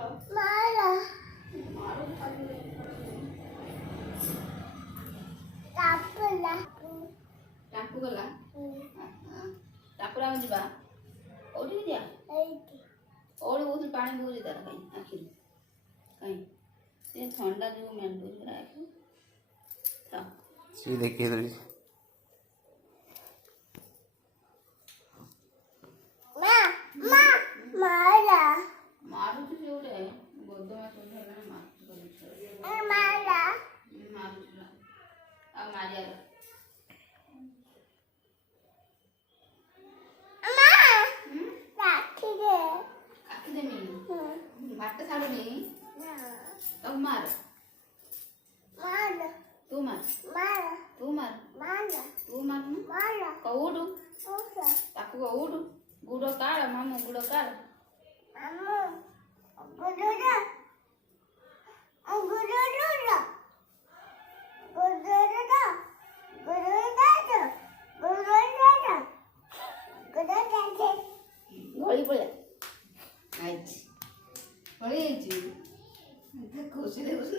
मारा टापुला टापू गला टापुरा में जीवा ओडी दिया ओडी बहुत पानी बोझ तार कहीं आखिर कहीं ये ठंडा जो मैं बोझ रहा है था सी देखिए तो मारा मारू तो जो है बोलते हैं तो है ना मारा मारू तो अब मारिया राखी दे काकी दे मी बात साडू नहीं अब मार मारा तू मार मारा तू मार मारा तू मार ना मारा कौडू ओसा ताकू कौडू गुड़ो काढ़ मामू गुड़ो काढ़ अम्मू गुडुडा गुडुडा गुडुडा गुडुडा गुडुडा गुडुडा गली पड़े आई गली आई खुशी देखो